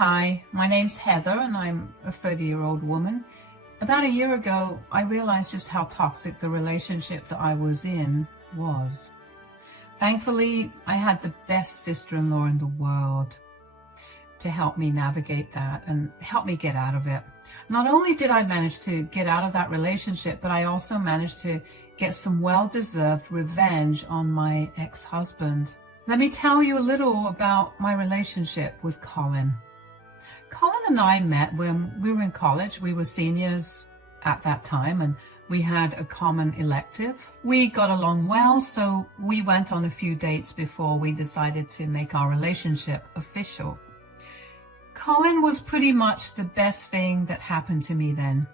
Hi, my name's Heather and I'm a 30-year-old woman. About a year ago, I realized just how toxic the relationship that I was in was. Thankfully, I had the best sister-in-law in the world to help me navigate that and help me get out of it. Not only did I manage to get out of that relationship, but I also managed to get some well-deserved revenge on my ex-husband. Let me tell you a little about my relationship with Colin. Colin and I met when we were in college. We were seniors at that time and we had a common elective. We got along well, so we went on a few dates before we decided to make our relationship official. Colin was pretty much the best thing that happened to me then.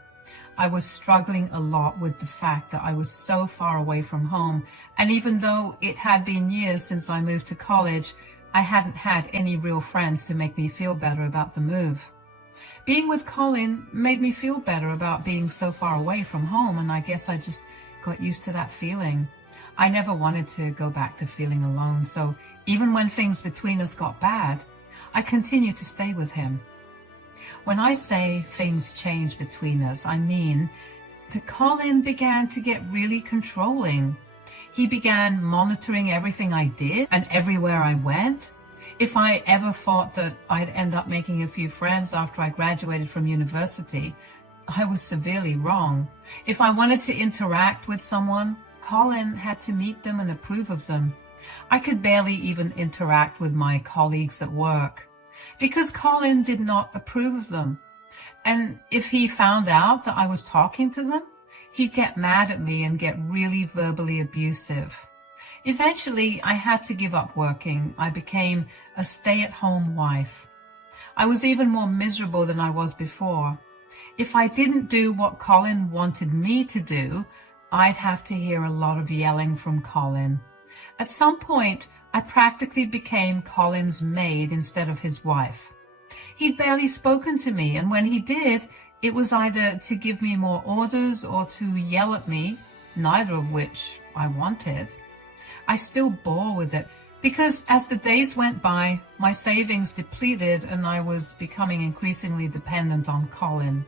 I was struggling a lot with the fact that I was so far away from home, and even though it had been years since I moved to college, I hadn't had any real friends to make me feel better about the move. Being with Colin made me feel better about being so far away from home, and I guess I just got used to that feeling. I never wanted to go back to feeling alone, so even when things between us got bad, I continued to stay with him. When I say things changed between us, I mean that Colin began to get really controlling. He began monitoring everything I did and everywhere I went. If I ever thought that I'd end up making a few friends after I graduated from university, I was severely wrong. If I wanted to interact with someone, Colin had to meet them and approve of them. I could barely even interact with my colleagues at work because Colin did not approve of them. And if he found out that I was talking to them, he'd get mad at me and get really verbally abusive. Eventually, I had to give up working. I became a stay-at-home wife. I was even more miserable than I was before. If I didn't do what Colin wanted me to do, I'd have to hear a lot of yelling from Colin. At some point, I practically became Colin's maid instead of his wife. He'd barely spoken to me, and when he did, it was either to give me more orders or to yell at me, neither of which I wanted. I still bore with it because as the days went by, my savings depleted and I was becoming increasingly dependent on Colin.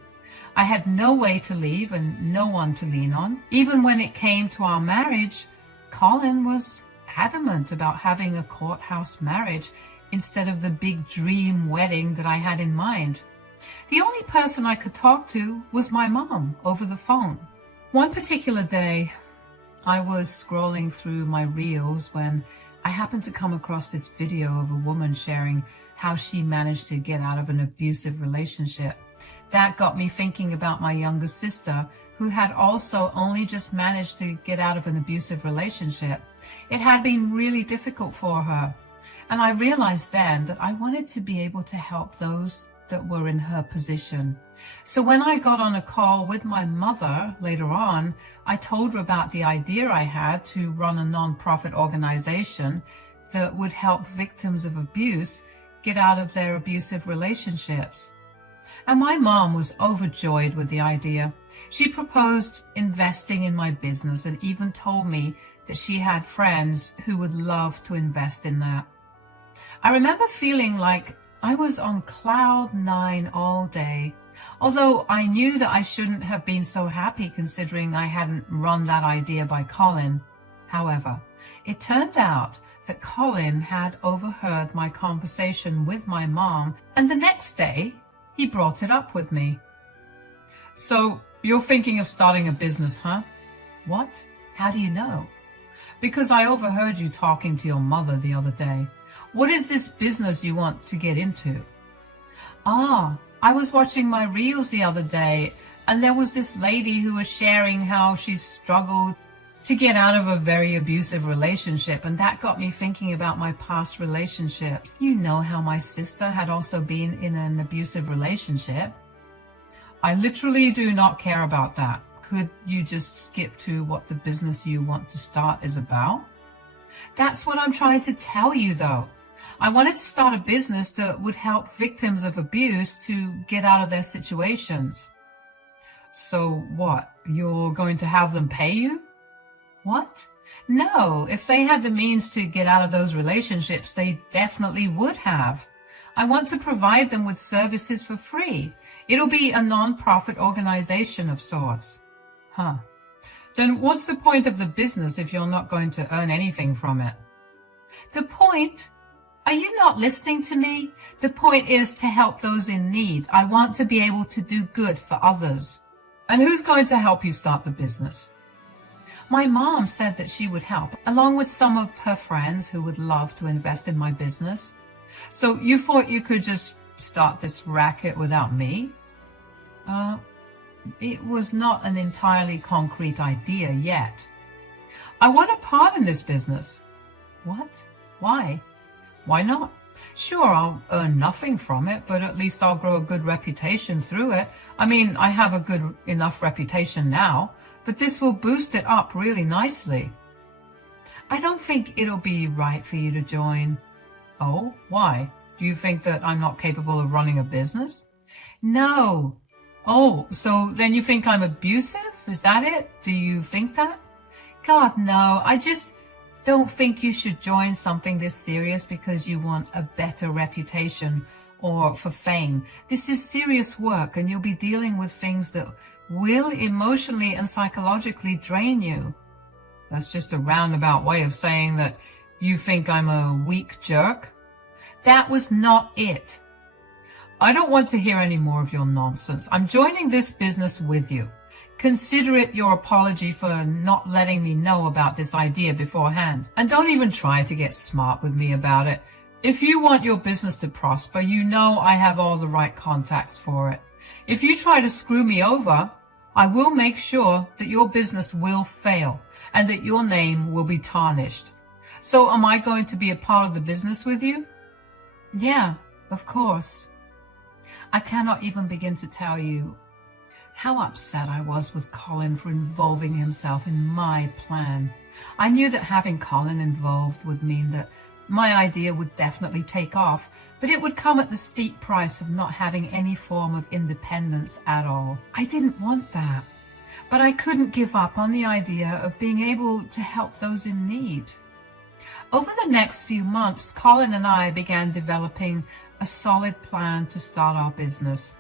I had no way to leave and no one to lean on. Even when it came to our marriage, Colin was adamant about having a courthouse marriage instead of the big dream wedding that I had in mind. The only person I could talk to was my mom over the phone. One particular day, I was scrolling through my reels when I happened to come across this video of a woman sharing how she managed to get out of an abusive relationship. That got me thinking about my younger sister, who had also only just managed to get out of an abusive relationship. It had been really difficult for her. And I realized then that I wanted to be able to help those that were in her position. So when I got on a call with my mother later on, I told her about the idea I had to run a non-profit organization that would help victims of abuse get out of their abusive relationships. And my mom was overjoyed with the idea. She proposed investing in my business and even told me that she had friends who would love to invest in that. I remember feeling like I was on cloud nine all day, although I knew that I shouldn't have been so happy considering I hadn't run that idea by Colin. However, it turned out that Colin had overheard my conversation with my mom, and the next day he brought it up with me. So, you're thinking of starting a business, huh? What? How do you know? Because I overheard you talking to your mother the other day. What is this business you want to get into? I was watching my reels the other day, and there was this lady who was sharing how she struggled to get out of a very abusive relationship, and that got me thinking about my past relationships. You know how my sister had also been in an abusive relationship. I literally do not care about that. Could you just skip to what the business you want to start is about? That's what I'm trying to tell you, though. I wanted to start a business that would help victims of abuse to get out of their situations. So what? You're going to have them pay you? What? No, if they had the means to get out of those relationships, they definitely would have. I want to provide them with services for free. It'll be a non-profit organization of sorts. Huh. Then what's the point of the business if you're not going to earn anything from it? The point? Are you not listening to me? The point is to help those in need. I want to be able to do good for others. And who's going to help you start the business? My mom said that she would help, along with some of her friends who would love to invest in my business. So you thought you could just start this racket without me? It was not an entirely concrete idea yet. I want a part in this business. What? Why? Why not? Sure, I'll earn nothing from it, but at least I'll grow a good reputation through it. I mean, I have a good enough reputation now, but this will boost it up really nicely. I don't think it'll be right for you to join. Oh, why? Do you think that I'm not capable of running a business? No. Oh, so then you think I'm abusive? Is that it? Do you think that? God, no. I just don't think you should join something this serious because you want a better reputation or for fame. This is serious work, and you'll be dealing with things that will emotionally and psychologically drain you. That's just a roundabout way of saying that you think I'm a weak jerk. That was not it. I don't want to hear any more of your nonsense. I'm joining this business with you. Consider it your apology for not letting me know about this idea beforehand. And don't even try to get smart with me about it. If you want your business to prosper, you know I have all the right contacts for it. If you try to screw me over, I will make sure that your business will fail and that your name will be tarnished. So am I going to be a part of the business with you? Yeah, of course. I cannot even begin to tell you how upset I was with Colin for involving himself in my plan. I knew that having Colin involved would mean that my idea would definitely take off, but it would come at the steep price of not having any form of independence at all. I didn't want that, but I couldn't give up on the idea of being able to help those in need. Over the next few months, Colin and I began developing a solid plan to start our business.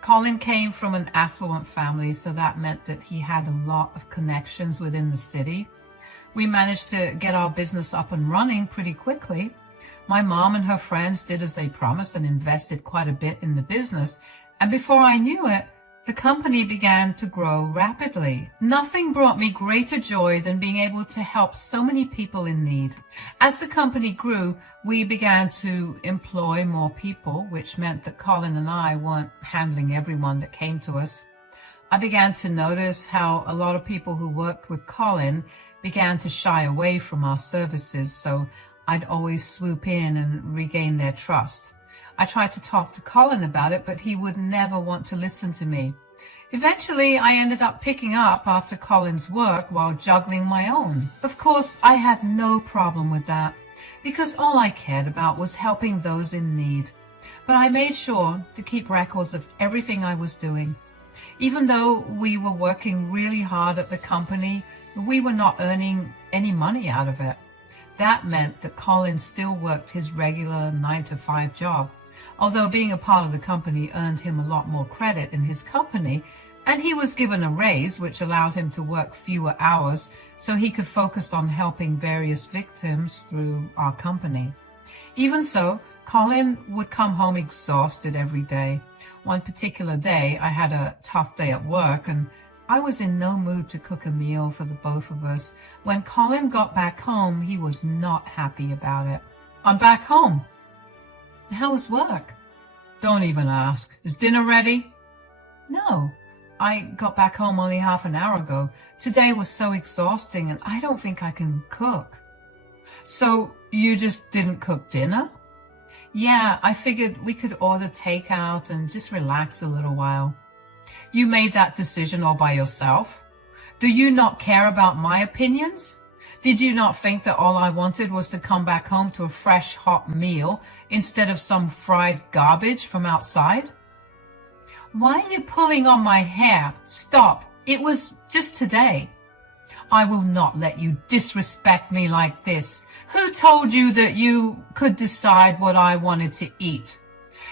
Colin came from an affluent family, so that meant that he had a lot of connections within the city. We managed to get our business up and running pretty quickly. My mom and her friends did as they promised and invested quite a bit in the business, and before I knew it, the company began to grow rapidly. Nothing brought me greater joy than being able to help so many people in need. As the company grew, we began to employ more people, which meant that Colin and I weren't handling everyone that came to us. I began to notice how a lot of people who worked with Colin began to shy away from our services, so I'd always swoop in and regain their trust. I tried to talk to Colin about it, but he would never want to listen to me. Eventually, I ended up picking up after Colin's work while juggling my own. Of course, I had no problem with that, because all I cared about was helping those in need. But I made sure to keep records of everything I was doing. Even though we were working really hard at the company, we were not earning any money out of it. That meant that Colin still worked his regular 9-to-5 job. Although being a part of the company earned him a lot more credit in his company, and he was given a raise which allowed him to work fewer hours so he could focus on helping various victims through our company. Even so, Colin would come home exhausted every day. One particular day, I had a tough day at work, and I was in no mood to cook a meal for the both of us. When Colin got back home, he was not happy about it. I'm back home. How was work? Don't even ask. Is dinner ready? No. I got back home only half an hour ago. Today was so exhausting, and I don't think I can cook. So you just didn't cook dinner? Yeah, I figured we could order takeout and just relax a little while. You made that decision all by yourself? Do you not care about my opinions? Did you not think that all I wanted was to come back home to a fresh, hot meal instead of some fried garbage from outside? Why are you pulling on my hair? Stop. It was just today. I will not let you disrespect me like this. Who told you that you could decide what I wanted to eat?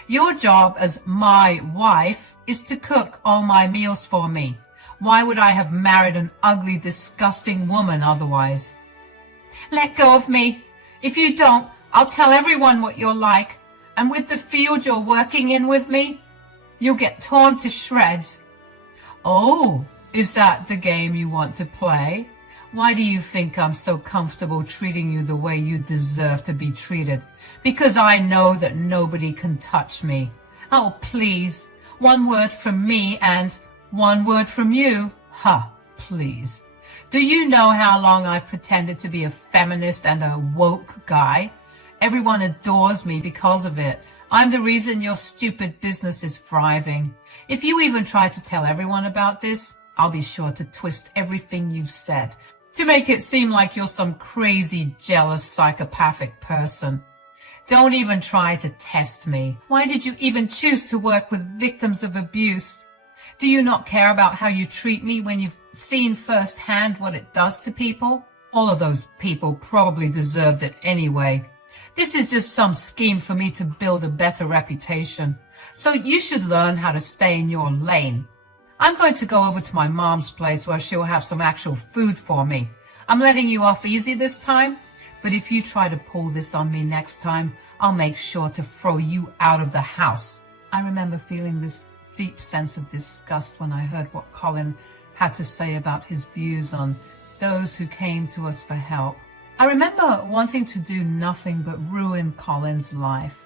Your job as my wife is to cook all my meals for me. Why would I have married an ugly, disgusting woman otherwise? Let go of me. If you don't, I'll tell everyone what you're like. And with the field you're working in with me, you'll get torn to shreds. Oh, is that the game you want to play? Why do you think I'm so comfortable treating you the way you deserve to be treated? Because I know that nobody can touch me. Oh, please. One word from me and one word from you. Ha, please. Do you know how long I've pretended to be a feminist and a woke guy? Everyone adores me because of it. I'm the reason your stupid business is thriving. If you even try to tell everyone about this, I'll be sure to twist everything you've said to make it seem like you're some crazy, jealous, psychopathic person. Don't even try to test me. Why did you even choose to work with victims of abuse? Do you not care about how you treat me when you've seen firsthand what it does to people? All of those people probably deserved it anyway. This is just some scheme for me to build a better reputation. So you should learn how to stay in your lane. I'm going to go over to my mom's place where she'll have some actual food for me. I'm letting you off easy this time, but if you try to pull this on me next time, I'll make sure to throw you out of the house. I remember feeling this deep sense of disgust when I heard what Colin had to say about his views on those who came to us for help. I remember wanting to do nothing but ruin Colin's life,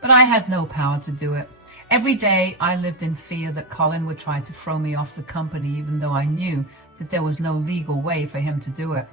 but I had no power to do it. Every day I lived in fear that Colin would try to throw me off the company, even though I knew that there was no legal way for him to do it.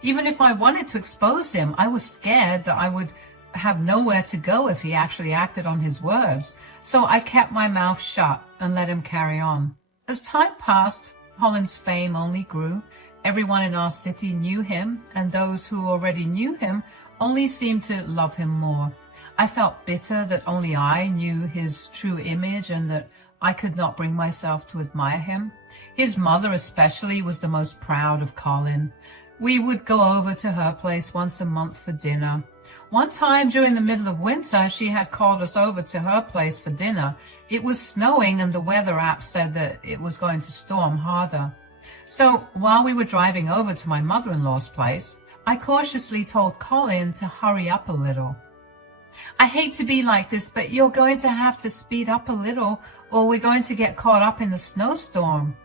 Even if I wanted to expose him, I was scared that I would have nowhere to go if he actually acted on his words. So I kept my mouth shut and let him carry on. As time passed, Colin's fame only grew. Everyone in our city knew him, and those who already knew him only seemed to love him more. I felt bitter that only I knew his true image and that I could not bring myself to admire him. His mother especially was the most proud of Colin. We would go over to her place once a month for dinner. One time during the middle of winter, she had called us over to her place for dinner. It was snowing and the weather app said that it was going to storm harder. So while we were driving over to my mother-in-law's place, I cautiously told Colin to hurry up a little. I hate to be like this, but you're going to have to speed up a little or we're going to get caught up in the snowstorm.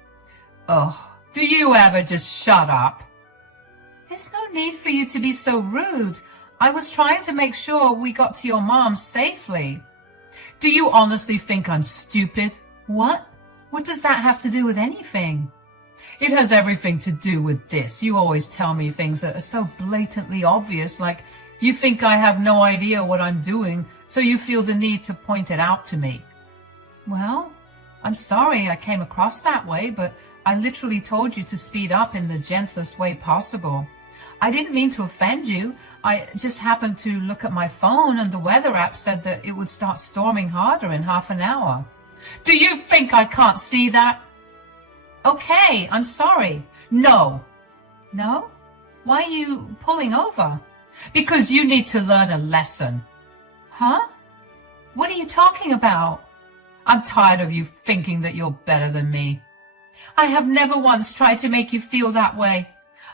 Ugh, do you ever just shut up? There's no need for you to be so rude. I was trying to make sure we got to your mom safely. Do you honestly think I'm stupid? What? What does that have to do with anything? It has everything to do with this. You always tell me things that are so blatantly obvious, like you think I have no idea what I'm doing, so you feel the need to point it out to me. Well, I'm sorry I came across that way, but I literally told you to speed up in the gentlest way possible. I didn't mean to offend you. I just happened to look at my phone and the weather app said that it would start storming harder in half an hour. Do you think I can't see that? Okay, I'm sorry. No. No? Why are you pulling over? Because you need to learn a lesson. Huh? What are you talking about? I'm tired of you thinking that you're better than me. I have never once tried to make you feel that way.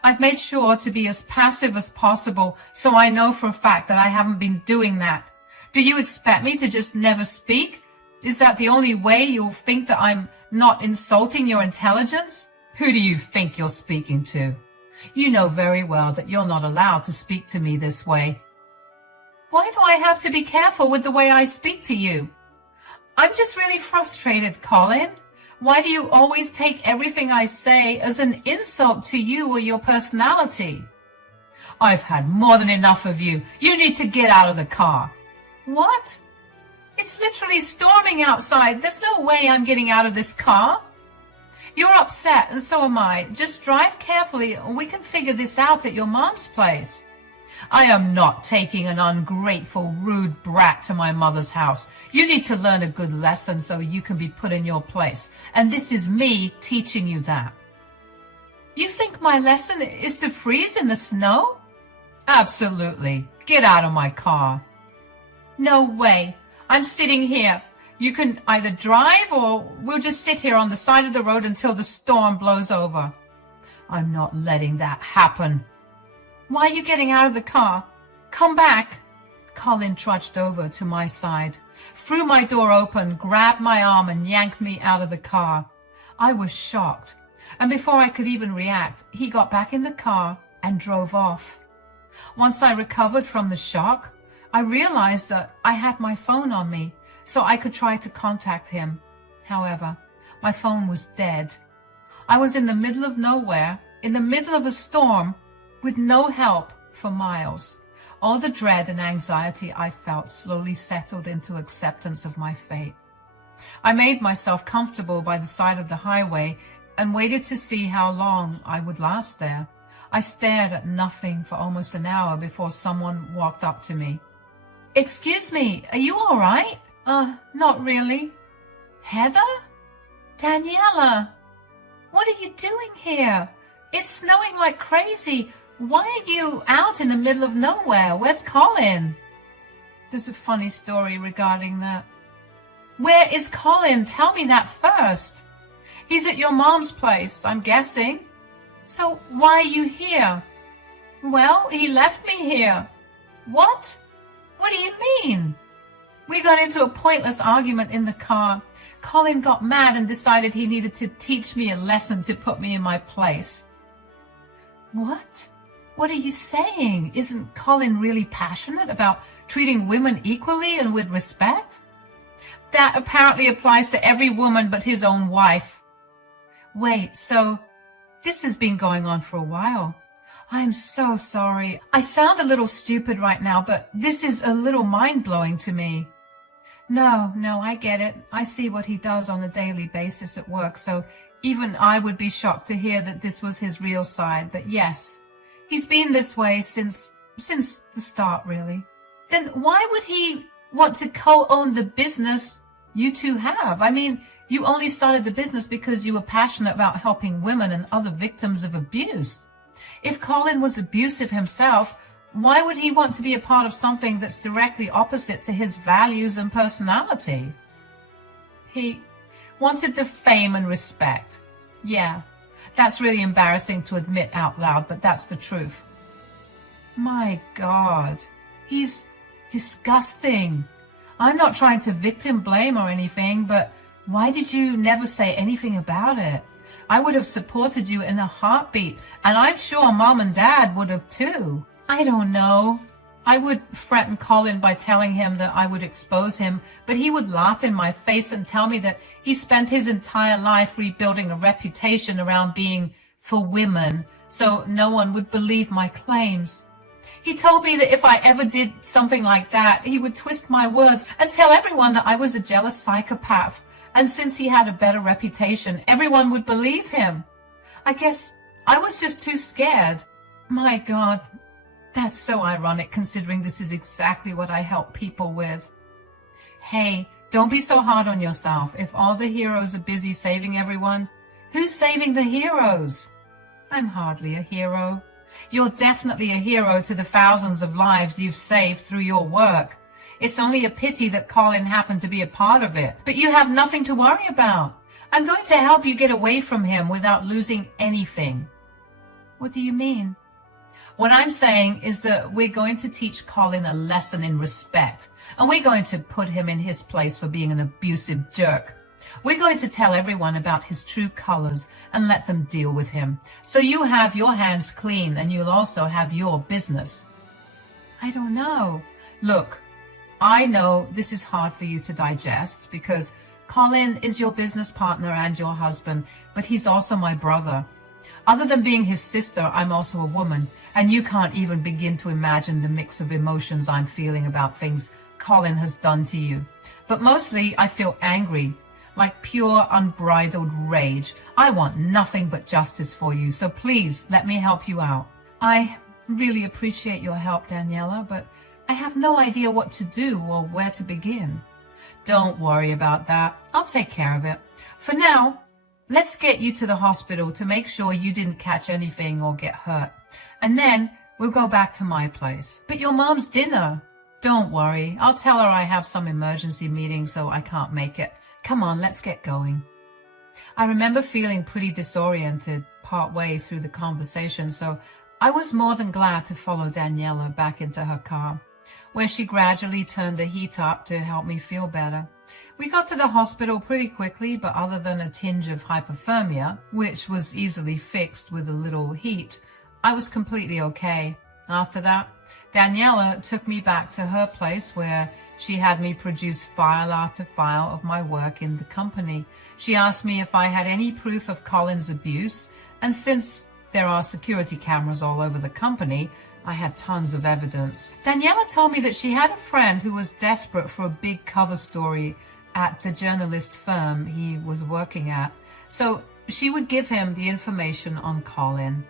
I've made sure to be as passive as possible, so I know for a fact that I haven't been doing that. Do you expect me to just never speak? Is that the only way you'll think that I'm not insulting your intelligence? Who do you think you're speaking to? You know very well that you're not allowed to speak to me this way. Why do I have to be careful with the way I speak to you? I'm just really frustrated, Colin. Why do you always take everything I say as an insult to you or your personality? I've had more than enough of you. You need to get out of the car. What? It's literally storming outside. There's no way I'm getting out of this car. You're upset, and so am I. Just drive carefully, and we can figure this out at your mom's place. I am not taking an ungrateful, rude brat to my mother's house. You need to learn a good lesson so you can be put in your place, and this is me teaching you that. You think my lesson is to freeze in the snow? Absolutely. Get out of my car. No way. I'm sitting here. You can either drive or we'll just sit here on the side of the road until the storm blows over. I'm not letting that happen. Why are you getting out of the car? Come back. Colin trudged over to my side, threw my door open, grabbed my arm and yanked me out of the car. I was shocked, and before I could even react, he got back in the car and drove off. Once I recovered from the shock, I realized that I had my phone on me, so I could try to contact him. However, my phone was dead. I was in the middle of nowhere, in the middle of a storm, with no help for miles. All the dread and anxiety I felt slowly settled into acceptance of my fate. I made myself comfortable by the side of the highway and waited to see how long I would last there. I stared at nothing for almost an hour before someone walked up to me. Excuse me, are you all right? Not really. Heather? Daniela? What are you doing here? It's snowing like crazy. Why are you out in the middle of nowhere? Where's Colin? There's a funny story regarding that. Where is Colin? Tell me that first. He's at your mom's place, I'm guessing. So why are you here? Well, he left me here. What? What do you mean? We got into a pointless argument in the car. Colin got mad and decided he needed to teach me a lesson to put me in my place. What? What are you saying? Isn't Colin really passionate about treating women equally and with respect? That apparently applies to every woman but his own wife. Wait, so this has been going on for a while. I'm so sorry. I sound a little stupid right now, but this is a little mind-blowing to me. No, I get it. I see what he does on a daily basis at work, so even I would be shocked to hear that this was his real side. But yes, he's been this way since the start, really. Then why would he want to co-own the business you two have? I mean, you only started the business because you were passionate about helping women and other victims of abuse. If Colin was abusive himself, why would he want to be a part of something that's directly opposite to his values and personality? He wanted the fame and respect. Yeah, that's really embarrassing to admit out loud, but that's the truth. My God, he's disgusting. I'm not trying to victim blame or anything, but why did you never say anything about it? I would have supported you in a heartbeat, and I'm sure Mom and Dad would have too. I don't know. I would threaten Colin by telling him that I would expose him, but he would laugh in my face and tell me that he spent his entire life rebuilding a reputation around being for women, so no one would believe my claims. He told me that if I ever did something like that, he would twist my words and tell everyone that I was a jealous psychopath. And since he had a better reputation, everyone would believe him. I guess I was just too scared. My God, that's so ironic considering this is exactly what I help people with. Hey, don't be so hard on yourself. If all the heroes are busy saving everyone, who's saving the heroes? I'm hardly a hero. You're definitely a hero to the thousands of lives you've saved through your work. It's only a pity that Colin happened to be a part of it. But you have nothing to worry about. I'm going to help you get away from him without losing anything. What do you mean? What I'm saying is that we're going to teach Colin a lesson in respect, and we're going to put him in his place for being an abusive jerk. We're going to tell everyone about his true colors and let them deal with him. So you have your hands clean and you'll also have your business. I don't know. Look, I know this is hard for you to digest because Colin is your business partner and your husband, but he's also my brother. Other than being his sister, I'm also a woman, and you can't even begin to imagine the mix of emotions I'm feeling about things Colin has done to you. But mostly I feel angry, like pure unbridled rage. I want nothing but justice for you, so please let me help you out. I really appreciate your help, Daniela, but I have no idea what to do or where to begin. Don't worry about that. I'll take care of it. For now, let's get you to the hospital to make sure you didn't catch anything or get hurt. And then we'll go back to my place. But your mom's dinner. Don't worry. I'll tell her I have some emergency meeting, so I can't make it. Come on, let's get going. I remember feeling pretty disoriented partway through the conversation, so I was more than glad to follow Daniela back into her car, where she gradually turned the heat up to help me feel better. We got to the hospital pretty quickly, but other than a tinge of hypothermia, which was easily fixed with a little heat, I was completely okay. After that, Daniela took me back to her place where she had me produce file after file of my work in the company. She asked me if I had any proof of Colin's abuse, and since there are security cameras all over the company, I had tons of evidence. Daniela told me that she had a friend who was desperate for a big cover story at the journalist firm he was working at, so she would give him the information on Colin.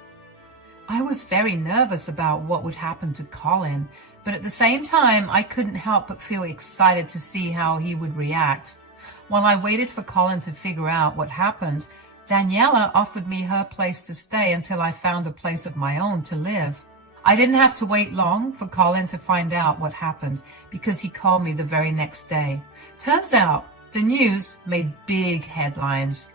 I was very nervous about what would happen to Colin, but at the same time, I couldn't help but feel excited to see how he would react. While I waited for Colin to figure out what happened, Daniela offered me her place to stay until I found a place of my own to live. I didn't have to wait long for Colin to find out what happened because he called me the very next day. Turns out the news made big headlines.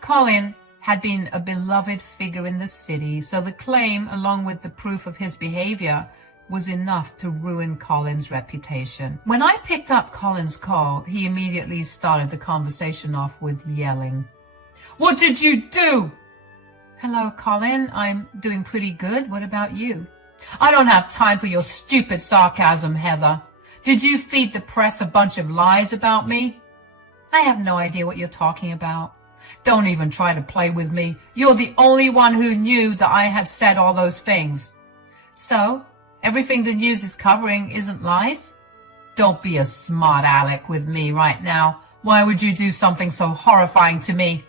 Colin had been a beloved figure in the city, so the claim, along with the proof of his behavior, was enough to ruin Colin's reputation. When I picked up Colin's call, he immediately started the conversation off with yelling. "What did you do?" "Hello, Colin. I'm doing pretty good. What about you?" "I don't have time for your stupid sarcasm, Heather. Did you feed the press a bunch of lies about me?" "I have no idea what you're talking about." "Don't even try to play with me. You're the only one who knew that I had said all those things." "So, everything the news is covering isn't lies?" "Don't be a smart aleck with me right now. Why would you do something so horrifying to me?"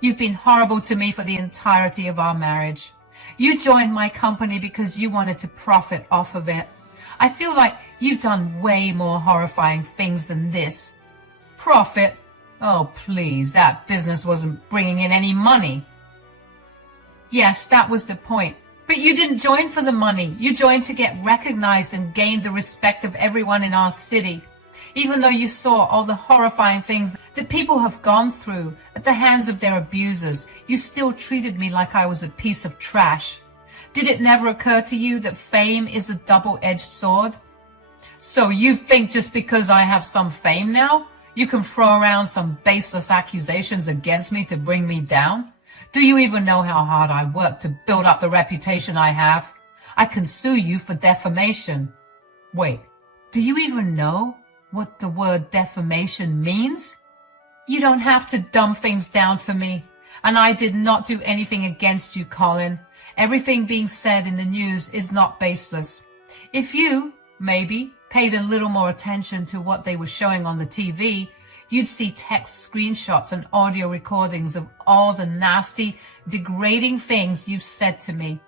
"You've been horrible to me for the entirety of our marriage. You joined my company because you wanted to profit off of it. I feel like you've done way more horrifying things than this." "Profit? Oh, please, that business wasn't bringing in any money." "Yes, that was the point. But you didn't join for the money. You joined to get recognized and gain the respect of everyone in our city. Even though you saw all the horrifying things that people have gone through at the hands of their abusers, you still treated me like I was a piece of trash. Did it never occur to you that fame is a double-edged sword? So you think just because I have some fame now, you can throw around some baseless accusations against me to bring me down? Do you even know how hard I work to build up the reputation I have? I can sue you for defamation." "Wait, do you even know what the word defamation means?" "You don't have to dumb things down for me. And I did not do anything against you, Colin. Everything being said in the news is not baseless. If you, maybe, paid a little more attention to what they were showing on the TV, you'd see text screenshots and audio recordings of all the nasty, degrading things you've said to me.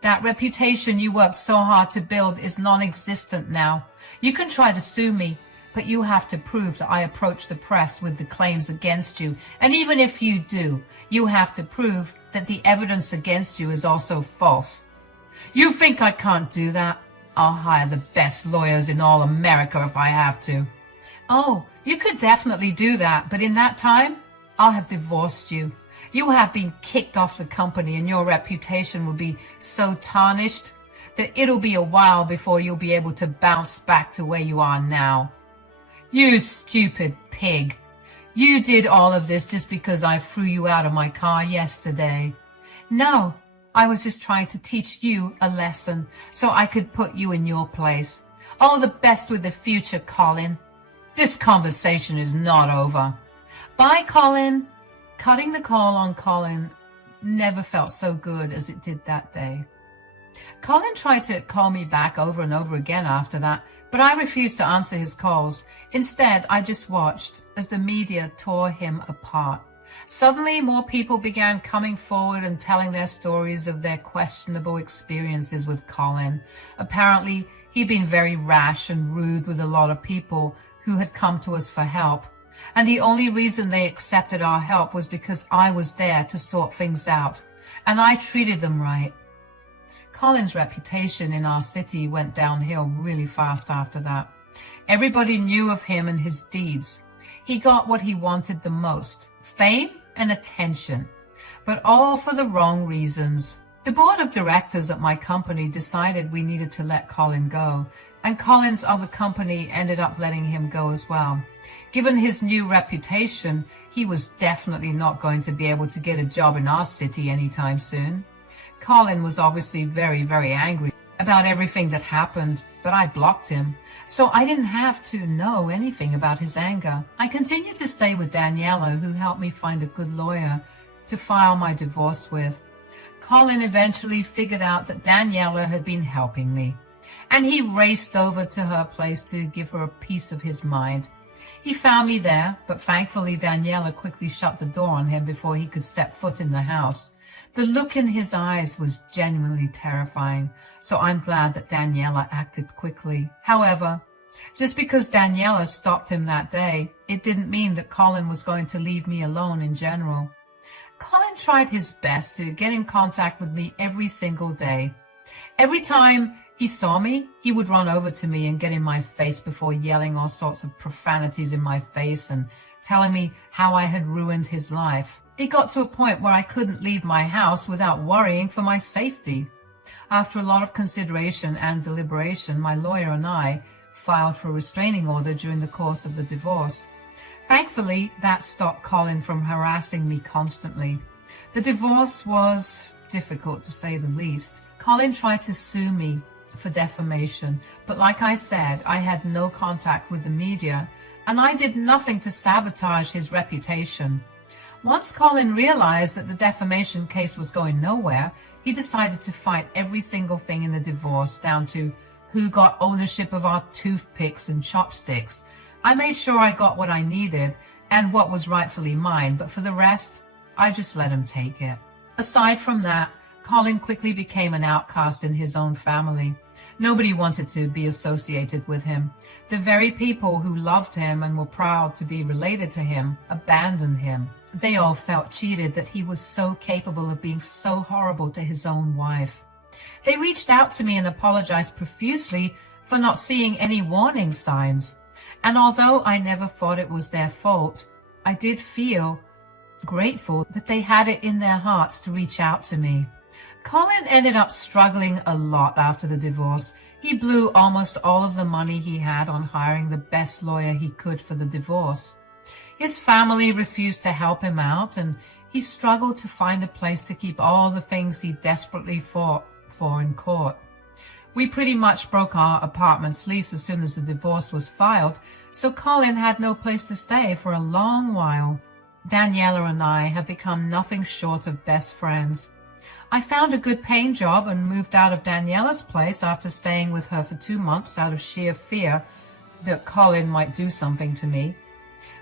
That reputation you worked so hard to build is non-existent now. You can try to sue me, but you have to prove that I approached the press with the claims against you. And even if you do, you have to prove that the evidence against you is also false." "You think I can't do that? I'll hire the best lawyers in all America if I have to." "Oh, you could definitely do that, but in that time, I'll have divorced you. You will have been kicked off the company and your reputation will be so tarnished that it'll be a while before you'll be able to bounce back to where you are now." "You stupid pig. You did all of this just because I threw you out of my car yesterday." "No, I was just trying to teach you a lesson so I could put you in your place. All the best with the future, Colin." "This conversation is not over." "Bye, Colin." Cutting the call on Colin never felt so good as it did that day. Colin tried to call me back over and over again after that, but I refused to answer his calls. Instead, I just watched as the media tore him apart. Suddenly, more people began coming forward and telling their stories of their questionable experiences with Colin. Apparently, he'd been very rash and rude with a lot of people who had come to us for help. And the only reason they accepted our help was because I was there to sort things out. And I treated them right. Colin's reputation in our city went downhill really fast after that. Everybody knew of him and his deeds. He got what he wanted the most, fame and attention, but all for the wrong reasons. The board of directors at my company decided we needed to let Colin go, and Colin's other company ended up letting him go as well. Given his new reputation, he was definitely not going to be able to get a job in our city anytime soon. Colin was obviously very, very angry about everything that happened, but I blocked him, so I didn't have to know anything about his anger. I continued to stay with Daniela, who helped me find a good lawyer to file my divorce with. Colin eventually figured out that Daniela had been helping me, and he raced over to her place to give her a piece of his mind. He found me there, but thankfully Daniela quickly shut the door on him before he could step foot in the house. The look in his eyes was genuinely terrifying, so I'm glad that Daniela acted quickly. However, just because Daniela stopped him that day, it didn't mean that Colin was going to leave me alone in general. Colin tried his best to get in contact with me every single day. Every time he saw me, he would run over to me and get in my face before yelling all sorts of profanities in my face and telling me how I had ruined his life. It got to a point where I couldn't leave my house without worrying for my safety. After a lot of consideration and deliberation, my lawyer and I filed for a restraining order during the course of the divorce. Thankfully, that stopped Colin from harassing me constantly. The divorce was difficult, to say the least. Colin tried to sue me for defamation, but like I said, I had no contact with the media, and I did nothing to sabotage his reputation. Once Colin realized that the defamation case was going nowhere, he decided to fight every single thing in the divorce, down to who got ownership of our toothpicks and chopsticks. I made sure I got what I needed and what was rightfully mine, but for the rest, I just let him take it. Aside from that, Colin quickly became an outcast in his own family. Nobody wanted to be associated with him. The very people who loved him and were proud to be related to him abandoned him. They all felt cheated that he was so capable of being so horrible to his own wife. They reached out to me and apologized profusely for not seeing any warning signs. And although I never thought it was their fault, I did feel grateful that they had it in their hearts to reach out to me. Colin ended up struggling a lot after the divorce. He blew almost all of the money he had on hiring the best lawyer he could for the divorce. His family refused to help him out, and he struggled to find a place to keep all the things he desperately fought for in court. We pretty much broke our apartment's lease as soon as the divorce was filed, so Colin had no place to stay for a long while. Daniela and I have become nothing short of best friends. I found a good paying job and moved out of Daniela's place after staying with her for 2 months out of sheer fear that Colin might do something to me.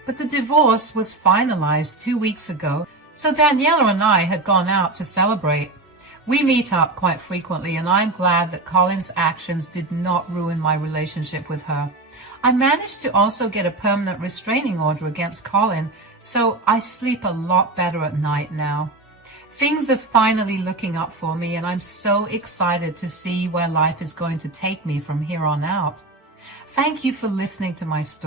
But the divorce was finalized 2 weeks ago, so Daniela and I had gone out to celebrate. We meet up quite frequently, and I'm glad that Colin's actions did not ruin my relationship with her. I managed to also get a permanent restraining order against Colin, so I sleep a lot better at night now. Things are finally looking up for me, and I'm so excited to see where life is going to take me from here on out. Thank you for listening to my story.